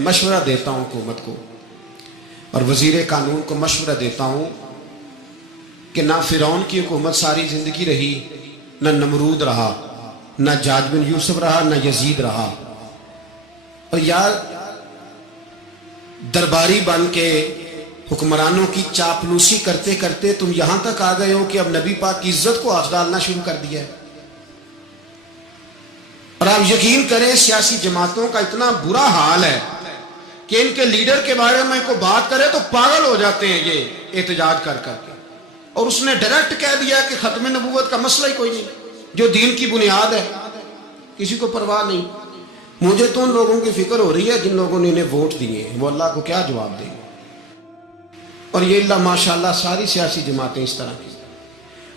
मशवरा देता हूं हुकूमत को और वजीर कानून को मशवरा देता हूं कि ना फिरौन की हुकूमत सारी जिंदगी रही, ना नमरूद रहा, ना जाज बिन यूसुफ रहा, ना यजीद रहा। और यार दरबारी बन के हुक्मरानों की चापलूसी करते करते तुम यहां तक आ गए हो कि अब नबी पाक की इज्जत को हाथ डालना शुरू कर दिया है। और आप यकीन करें सियासी जमातों का इतना बुरा हाल है कि इनके लीडर के बारे में कोई बात करे तो पागल हो जाते हैं ये एहतजाज कर करके। और उसने डायरेक्ट कह दिया कि खत्म नबूवत का मसला ही कोई नहीं, जो दीन की बुनियाद है, किसी को परवाह नहीं। मुझे तो उन लोगों की फिक्र हो रही है जिन लोगों ने इन्हें वोट दिए, वो अल्लाह को क्या जवाब देंगे। और ये अल्लाह माशाल्लाह सारी सियासी जमातें इस तरह की।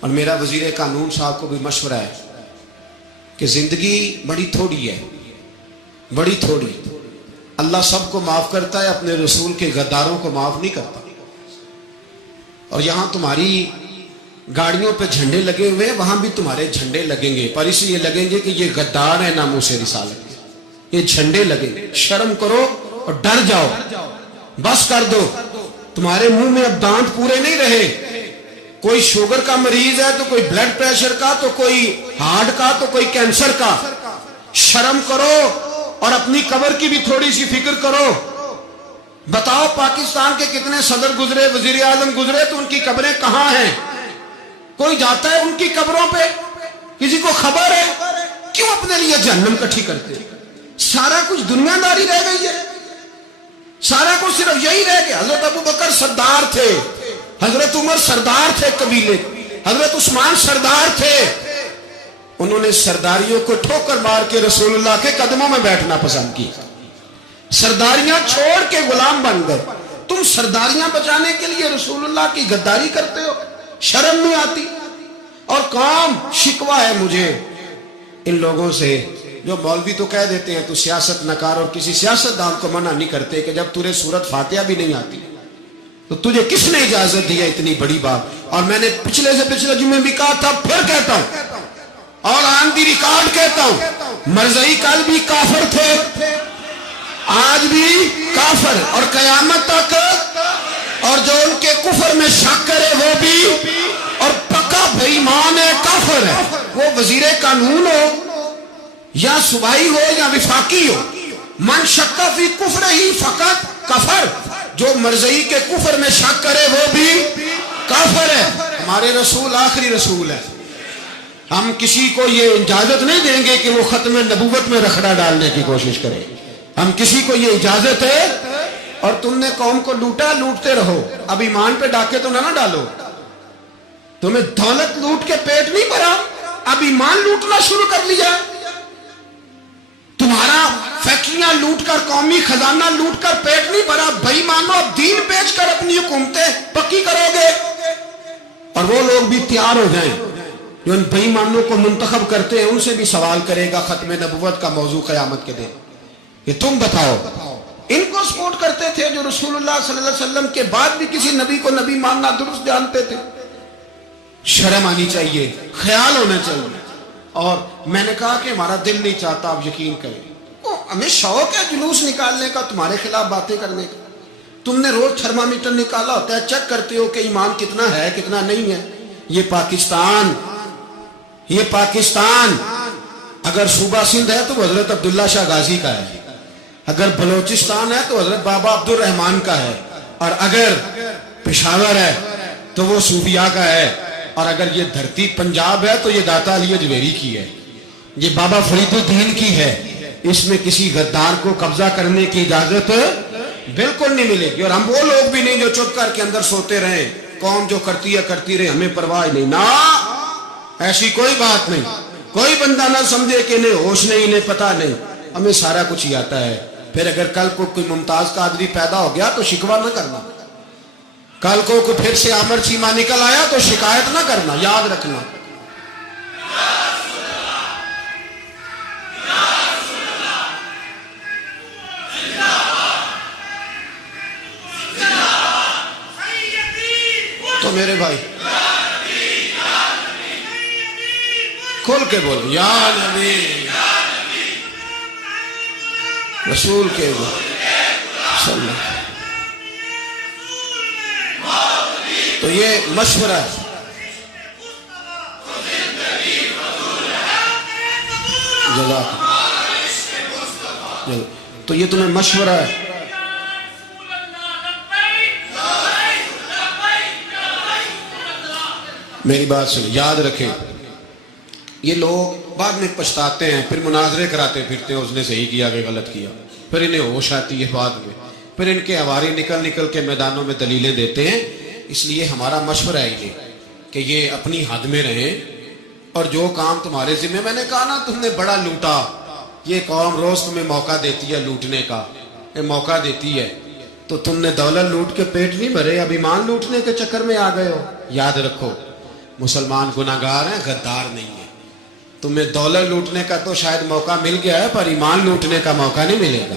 और मेरा वजीर कानून साहब को भी मशवरा है कि जिंदगी बड़ी थोड़ी है, बड़ी थोड़ी। अल्लाह सबको माफ करता है, अपने रसूल के गद्दारों को माफ नहीं करता। और यहां तुम्हारी गाड़ियों पे झंडे लगे हुए हैं, वहां भी तुम्हारे झंडे लगेंगे, पर इसलिए लगेंगे कि ये गद्दार है नामूसे रिसालत के। ये झंडे लगेंगे। शर्म करो और डर जाओ, बस कर दो। तुम्हारे मुंह में अब दांत पूरे नहीं रहे। कोई शुगर का मरीज है तो कोई ब्लड प्रेशर का, तो कोई हार्ट का, तो कोई कैंसर का। शर्म करो और अपनी कब्र की भी थोड़ी सी फिक्र करो। बताओ पाकिस्तान के कितने सदर गुजरे, वजीर आजम गुजरे, तो उनकी कब्रें कहां हैं? कोई जाता है उनकी कब्रों पे? किसी को खबर है? क्यों अपने लिए जहन्नम इकट्ठी करते? सारा कुछ दुनियादारी रह गई है, सारा कुछ सिर्फ यही रह गया। हजरत अबू बकर सरदार थे, हजरत उमर सरदार थे कबीले, हजरत उस्मान सरदार थे। उन्होंने सरदारियों को ठोकर मार के रसूलुल्लाह के कदमों में बैठना पसंद किया। सरदारियां छोड़ के गुलाम बन गए। तुम सरदारियां बचाने के लिए रसूलुल्लाह की गद्दारी करते हो, शर्म नहीं आती। और काम शिकवा है मुझे इन लोगों से जो मौलवी तो कह देते हैं तू सियासत नकार, और किसी सियासतदान को मना नहीं करते कि जब तुझे सूरत फातिहा भी नहीं आती तो तुझे किसने इजाजत दी है इतनी बड़ी बात। और मैंने पिछले से पिछले जुम्मे भी कहा था, फिर कहता हूं और ऑन दी रिकॉर्ड कहता हूं, मरज़ई कल भी काफिर थे, आज भी काफिर और कयामत तक। और जो उनके कुफर में शक करे वो भी, और पक्का बेईमान है, काफिर है। वो वजीर कानून हो या सूबाई हो या विफाकी हो, मन शक्का फी कुफर ही फकत कफर। जो मरज़ई के कुफर में शक करे वो भी काफिर है। हमारे रसूल आखिरी रसूल है। हम किसी को ये इजाजत नहीं देंगे कि वो खत्म नबूवत में रखड़ा डालने की कोशिश करे। हम किसी को ये इजाजत है। और तुमने कौम को लूटा, लूटते रहो, अब ईमान पे डाके तो ना डालो। तुम्हें दौलत लूट के पेट नहीं भरा, अब ईमान लूटना शुरू कर लिया। तुम्हारा फैक्ट्रियां लूटकर, कौमी खजाना लूटकर पेट नहीं भरा। भाई मानो अब दीन बेचकर अपनी हुकूमतें पक्की करोगे। और वो लोग भी तैयार हो जाएं जो इन बेईमानों को मुंतखब करते हैं, उनसे भी सवाल करेगा खत्म नबुव्वत का मौजू क़यामत के दिन कि तुम बताओ। इनको सपोर्ट करते थे जो रसूलुल्लाह सल्लल्लाहु अलैहि वसल्लम के बाद भी किसी नबी को नबी मानना दुरुस्त जानते थे। शर्म आनी चाहिए, ख्याल होना चाहिए। और मैंने कहा कि हमारा दिल नहीं चाहता, आप यकीन करें, हमें शौक है जुलूस निकालने का, तुम्हारे खिलाफ बातें करने का। तुमने रोज थर्मामीटर निकाला होता है, चेक करते हो कि ईमान कितना है कितना नहीं है। ये पाकिस्तान, ये पाकिस्तान अगर सूबा सिंध है तो हजरत अब्दुल्ला शाह गाजी का है, अगर बलोचिस्तान है तो हजरत बाबा अब्दुल रहमान का है, और अगर पेशावर है तो वो सूफिया का है, और अगर ये धरती पंजाब है तो ये दाता अली अजमेरी की है, ये बाबा फरीदुद्दीन की है। इसमें किसी गद्दार को कब्जा करने की इजाजत बिल्कुल नहीं मिलेगी। और हम वो लोग भी नहीं जो चुप करके अंदर सोते रहे, कौम जो करती है करती रहे, हमें परवाह नहीं। ना, ऐसी कोई बात नहीं। कोई बंदा ना समझे कि इन्हें होश नहीं, इन्हें पता नहीं, हमें सारा कुछ ही आता है। फिर अगर कल को कोई मुमताज कादरी पैदा हो गया तो शिकवा ना करना। कल को कोई फिर से आमर चीमा निकल आया तो शिकायत ना करना, याद रखना। तो मेरे भाई खोल के बोल, या नबी रसूल के बोल। تو یہ مشورہ ہے. تو یہ تمہیں مشورہ ہے. میری بات سن، یاد رکھیں، یہ لوگ بعد میں پچھتاتے ہیں، پھر مناظرے کراتے پھرتے ہیں، اس نے صحیح کیا کہ غلط کیا، پھر انہیں ہوش آتی ہے بعد میں، پھر ان کے ہواری نکل نکل کے میدانوں میں دلیلیں دیتے ہیں. اس لیے ہمارا مشورہ ہے یہ کہ یہ اپنی حد میں رہیں، اور جو کام تمہارے ذمہ، میں نے کہا نا تم نے بڑا لوٹا، یہ قوم روز تمہیں موقع دیتی ہے لوٹنے کا، یہ موقع دیتی ہے، تو تم نے دولت لوٹ کے پیٹ نہیں بھرے، اب ایمان لوٹنے کے چکر میں آ گئے ہو. یاد رکھو، مسلمان گناہگار ہیں، غدار نہیں ہیں. تمہیں دولت لوٹنے کا تو شاید موقع مل گیا ہے، پر ایمان لوٹنے کا موقع نہیں ملے گا.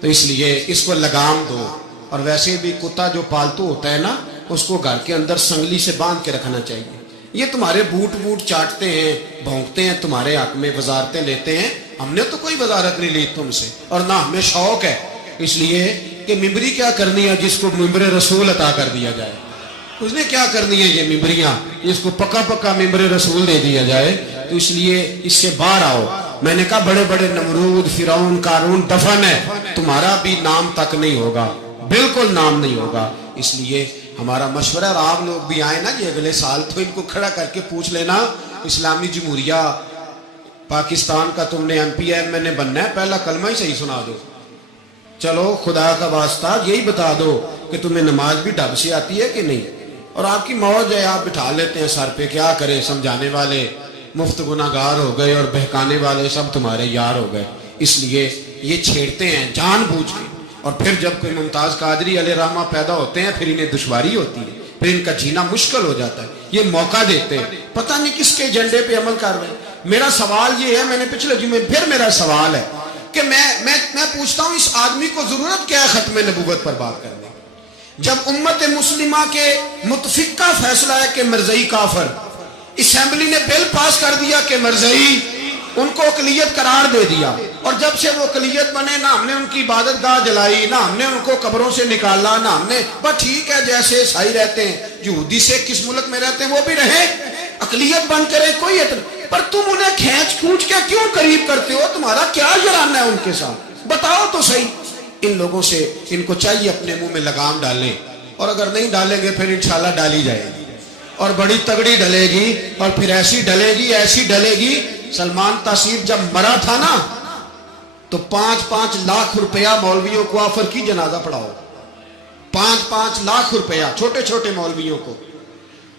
تو اس لیے اس کو لگام دو. اور ویسے بھی کتا جو پالتو ہوتا ہے نا، اس کو گھر کے اندر سنگلی سے باندھ کے رکھنا چاہیے. یہ تمہارے بوٹ چاٹتے ہیں، بھونکتے ہیں تمہارے حق میں، وزارتیں لیتے ہیں. ہم نے تو کوئی وزارت نہیں لی تم سے، اور نہ ہمیں شوق ہے. اس لیے کہ ممبری کیا کرنی ہے جس کو ممبر رسول عطا کر دیا جائے؟ اس نے کیا کرنی ہے یہ ممبریاں جس کو پکا ممبر رسول دے دیا جائے؟ تو اس لیے اس سے باہر آؤ. میں نے کہا بڑے بڑے نمرود، فرعون، قارون دفن ہے، تمہارا بھی نام تک نہیں ہوگا، بالکل نام نہیں ہوگا. اس لیے ہمارا مشورہ، اور آپ لوگ بھی آئے نا یہ اگلے سال، تو ان کو کھڑا کر کے پوچھ لینا، اسلامی جمہوریہ پاکستان کا تم نے MPM نے بننا ہے، پہلا کلمہ ہی صحیح سنا دو. چلو خدا کا واسطہ یہی بتا دو کہ تمہیں نماز بھی ڈھب سے آتی ہے کہ نہیں. اور آپ کی موج ہے، آپ بٹھا لیتے ہیں سر پہ، کیا کرے، سمجھانے والے مفت گناہگار ہو گئے اور بہکانے والے سب تمہارے یار ہو گئے. اس لیے یہ چھیڑتے ہیں جان بوجھ کے. اور پھر جب کوئی ممتاز قادری علیہ رحمہ پیدا ہوتے ہیں، پھر انہیں دشواری ہوتی ہے، پھر ان کا جینا مشکل ہو جاتا ہے. یہ موقع دیتے ہیں، پتہ نہیں کس کے ایجنڈے پہ عمل کر رہے ہیں. میرا سوال یہ ہے، میں نے پچھلے جمعے پھر میرا سوال ہے کہ میں پوچھتا ہوں، اس آدمی کو ضرورت کیا ہے ختم نبوت پر بات کرنے؟ جب امت مسلمہ کے متفقہ فیصلہ ہے کہ مرزائی کافر، اسمبلی نے بل پاس کر دیا کہ مرزائی، ان کو اقلیت قرار دے دیا، اور جب سے وہ اقلیت بنے، نہ ہم نے ان کی عبادت گاہ جلائی، نہ ہم نے ان کو قبروں سے نکالا، نہ ہم نے، بس ٹھیک ہے جیسے عیسائی رہتے ہیں، یہودی سے کس ملک میں رہتے ہیں وہ بھی رہے، اقلیت بن کرے، کوئی پر تم انہیں کھینچ کھونچ کے کیوں قریب کرتے ہو؟ تمہارا کیا جرانہ ہے ان کے ساتھ؟ بتاؤ تو صحیح. ان لوگوں سے ان کو چاہیے اپنے منہ میں لگام ڈالیں، اور اگر نہیں ڈالیں گے پھر انشاءاللہ ڈالی جائے گی، اور بڑی تگڑی ڈلے گی، اور پھر ایسی ڈلے گی. سلمان تاثیر جب مرا تھا نا، تو 5-5 لاکھ روپیہ مولویوں کو آفر کی جنازہ پڑھاؤ، 5-5 لاکھ روپیہ چھوٹے چھوٹے مولویوں کو.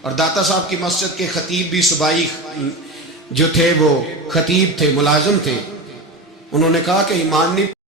اور داتا صاحب کی مسجد کے خطیب بھی صوبائی جو تھے، وہ خطیب تھے، ملازم تھے، انہوں نے کہا کہ ایمان نہیں